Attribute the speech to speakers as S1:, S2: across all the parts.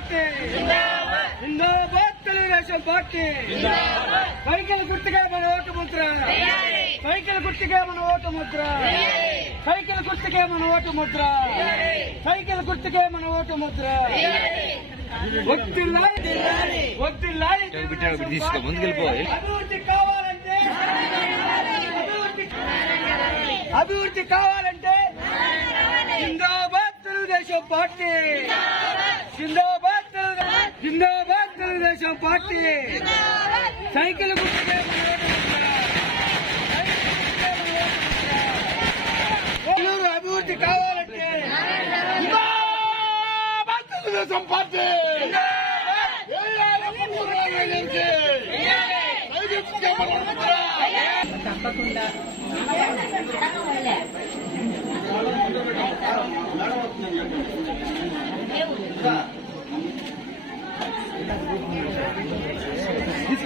S1: Party. జిందాబాద్ Telugu Desam party. Cycle గుర్తుగా మన ఓటు ముద్ర. సైకిల్ గుర్తుగా మన ఓటు ముద్ర. సైకిల్ గుర్తుకే మన ఓటు ముద్ర. సైకిల్ గుర్తుకే మన ఓటు ముద్ర. అభివృద్ధి కావాలంటే అభివృద్ధి కావాలంటే జిందాబాద్ తెలుగుదేశం పార్టీ. జిందాబాద్. జిందాబాద్ తెలుగుదేశం పార్టీ సైకిల్ గుర్తుకే అభివృద్ధి కావాలంటే తెలుగుదేశం పార్టీ వేయాలి పొంగూరు నారాయణకి. సైకిల్ గుర్తుకే మన ఓటు ముద్ర.
S2: తప్పకుండా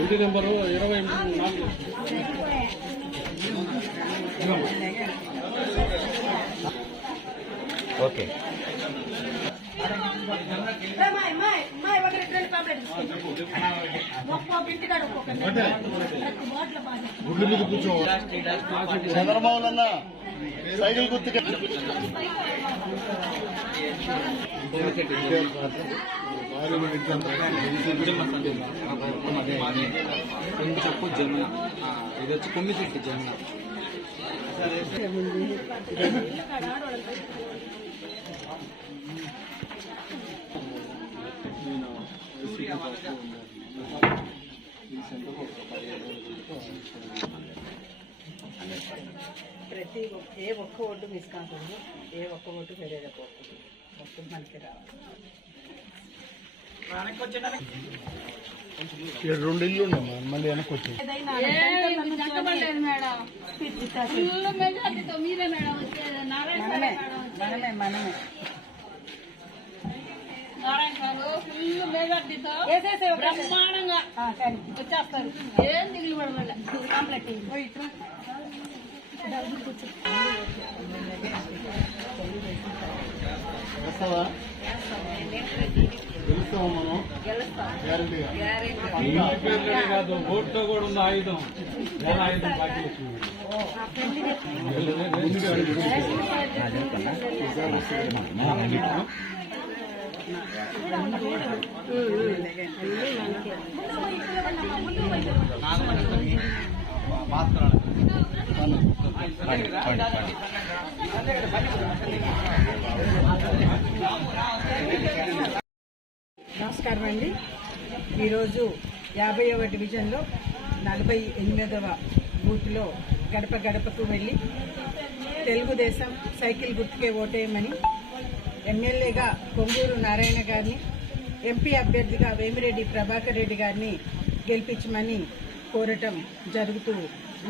S3: ఇంటి నెంబరు? ఇరవై నాలుగు.
S4: ఓకే.
S5: చంద్రబాబు అన్న సైకిల్ గుర్తుకే.
S6: కొంచెం చెప్పు జమున ఇది వచ్చి కొమ్మి చెట్టు జమున
S7: ప్రతి ఏ ఒక్క ఓటు మిస్ కాకూడదు ఏ ఒక్క ఓటు వేరేగా పోకూడదు మొత్తం మనకి రావాలి.
S5: రెండు ఇల్లు మళ్ళీ వెనక్కి వచ్చి
S7: మనమే మనమే మనమే
S2: వచ్చేస్తారు ఏం దిగులు పడవల్ల కంప్లీట్
S5: వస్తావా గెలుస్తావా మనం గ్యారంటీగా
S3: ఇంటి పేర్లనే కాదు ఓటుతో కూడా ఉన్న ఆయుధం జన ఆయుధం పార్టీ
S7: నమస్కారం అండి. ఈరోజు యాభైవ డివిజన్లో నలభై ఎనిమిదవ బూత్లో గడప గడపకు వెళ్ళి తెలుగుదేశం సైకిల్ గుర్తుకే ఓటేయమని ఎమ్మెల్యేగా కొంగూరు నారాయణ గారిని ఎంపీ అభ్యర్థిగా వేమిరెడ్డి ప్రభాకర్ రెడ్డి గారిని గెలిపించమని కోరటం జరుగుతూ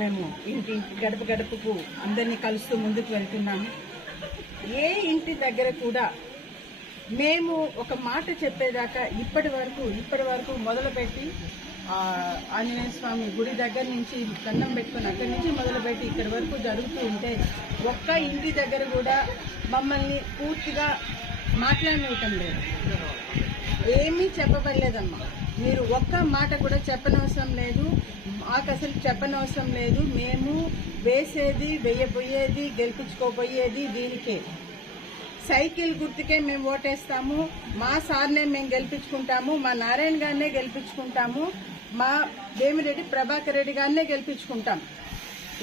S7: మేము ఇంటి గడప గడపకు అందరినీ కలుస్తూ ముందుకు వెళ్తున్నాము. ఏ ఇంటి దగ్గర కూడా మేము ఒక మాట చెప్పేదాకా ఇప్పటి వరకు ఇప్పటి వరకు మొదలుపెట్టి ఆంజనేయ స్వామి గుడి దగ్గర నుంచి దండం పెట్టుకుని అక్కడి నుంచి మొదలుపెట్టి ఇక్కడి వరకు జరుగుతూ ఉంటే ఒక్క ఇంటి దగ్గర కూడా మమ్మల్ని పూర్తిగా మాట్లాడనివ్వటం లేదు. ఏమీ చెప్పబడలేదమ్మా. మీరు ఒక్క మాట కూడా చెప్పనవసరం లేదు. మాకు అసలు చెప్పనవసరం లేదు. మేము వేసేది వేయబోయేది గెలిపించుకోబోయేది దీనికే. సైకిల్ గుర్తుకే మేము ఓటేస్తాము. మా సార్నే మేము గెలిపించుకుంటాము. మా నారాయణ గారినే గెలిపించుకుంటాము. మా భేమిరెడ్డి ప్రభాకర్ రెడ్డి గారినే గెలిపించుకుంటాం.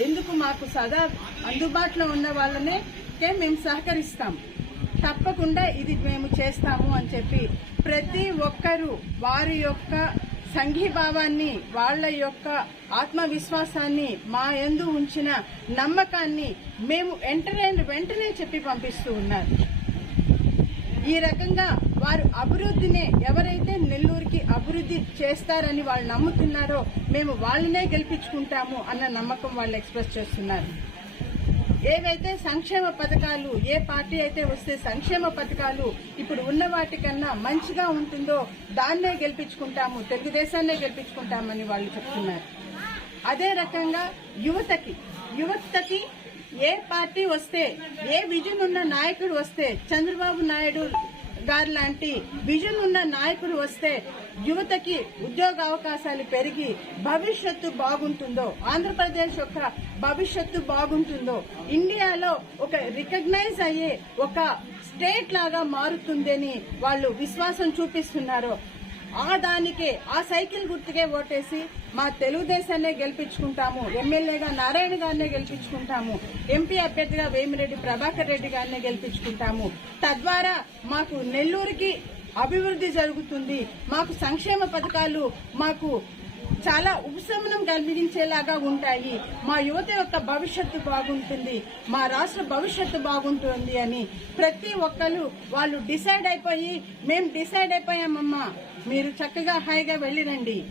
S7: ఎందుకు మాకు సదా అందుబాటులో ఉన్న వాళ్ళనే మేము సహకరిస్తాం. తప్పకుండా ఇది మేము చేస్తాము అని చెప్పి ప్రతి ఒక్కరూ వారి యొక్క సంఘీభావాన్ని వాళ్ళ యొక్క ఆత్మవిశ్వాసాన్ని మా యందు ఉంచిన నమ్మకాన్ని మేము వెంటనే వెంటనే చెప్పి పంపిస్తూ ఉన్నారు. ఈ రకంగా వారు అభివృద్ధిని ఎవరైతే నెల్లూరుకి అభివృద్ధి చేస్తారని వాళ్ళు నమ్ముతున్నారో మేము వాళ్ళనే గెలిపించుకుంటాము అన్న నమ్మకం వాళ్ళు ఎక్స్ప్రెస్ చేస్తున్నారు. ఏవైతే సంక్షేమ పథకాలు ఏ పార్టీ అయితే వస్తే సంక్షేమ పథకాలు ఇప్పుడు ఉన్న వాటికన్నా మంచిగా ఉంటుందో దాన్నే గెలిపించుకుంటాము తెలుగుదేశాన్నే గెలిపించుకుంటామని వాళ్ళు చెప్తున్నారు. అదే రకంగా యువతకి యువతకి ఏ పార్టీ వస్తే ఏ విజన్ ఉన్న నాయకుడు వస్తే చంద్రబాబు నాయుడు గారు లాంటి విజన్ ఉన్న నాయకుడు వస్తే యువతకి ఉద్యోగ అవకాశాలు పెరిగి భవిష్యత్తు బాగుంటుందో ఆంధ్రప్రదేశ్ యొక్క భవిష్యత్తు బాగుంటుందో ఇండియాలో ఒక రికగ్నైజ్ అయ్యే ఒక స్టేట్ లాగా మారుతుందని వాళ్ళు విశ్వాసం చూపిస్తున్నారు ఆ దానికే ఆ సైకిల్ గుర్తుకే ఓటేసి మా తెలుగుదేశాన్నే గెలిపించుకుంటాము ఎమ్మెల్యేగా నారాయణ గారినే గెలిపించుకుంటాము ఎంపీ అభ్యర్థిగా వేమిరెడ్డి ప్రభాకర్ రెడ్డి గారినే గెలిపించుకుంటాము. తద్వారా మాకు నెల్లూరుకి అభివృద్ధి జరుగుతుంది మాకు సంక్షేమ పథకాలు మాకు చాలా ఉపశమనం కలిగించేలాగా ఉంటాయి. మా యువత యొక్క భవిష్యత్తు బాగుంటుంది. మా రాష్ట్ర భవిష్యత్తు బాగుంటుంది అని ప్రతి ఒక్కరు వాళ్ళు డిసైడ్ అయిపోయి మేము డిసైడ్ అయిపోయామమ్మా. మీరు చక్కగా హాయిగా వెళ్ళిరండి.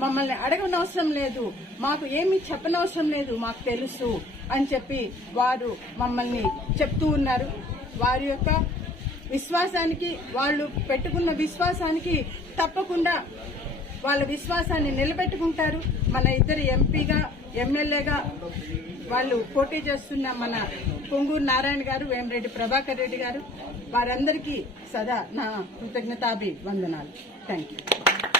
S7: మమ్మల్ని అడగనవసరం లేదు. మాకు ఏమీ చెప్పనవసరం లేదు. మాకు తెలుసు. అని చెప్పి వారు మమ్మల్ని చెప్తూ ఉన్నారు. వారి యొక్క విశ్వాసానికి వాళ్ళు పెట్టుకున్న విశ్వాసానికి తప్పకుండా వాళ్ళ విశ్వాసాన్ని నిలబెట్టుకుంటారు. మన ఇద్దరు ఎంపీగా ఎమ్మెల్యేగా వాళ్ళు పోటీ చేస్తున్న మన పొంగూరు నారాయణ గారు వేమిరెడ్డి ప్రభాకర్ రెడ్డి గారు. వారందరికీ సదా నా కృతజ్ఞతాభి వందనాలు థ్యాంక్ యూ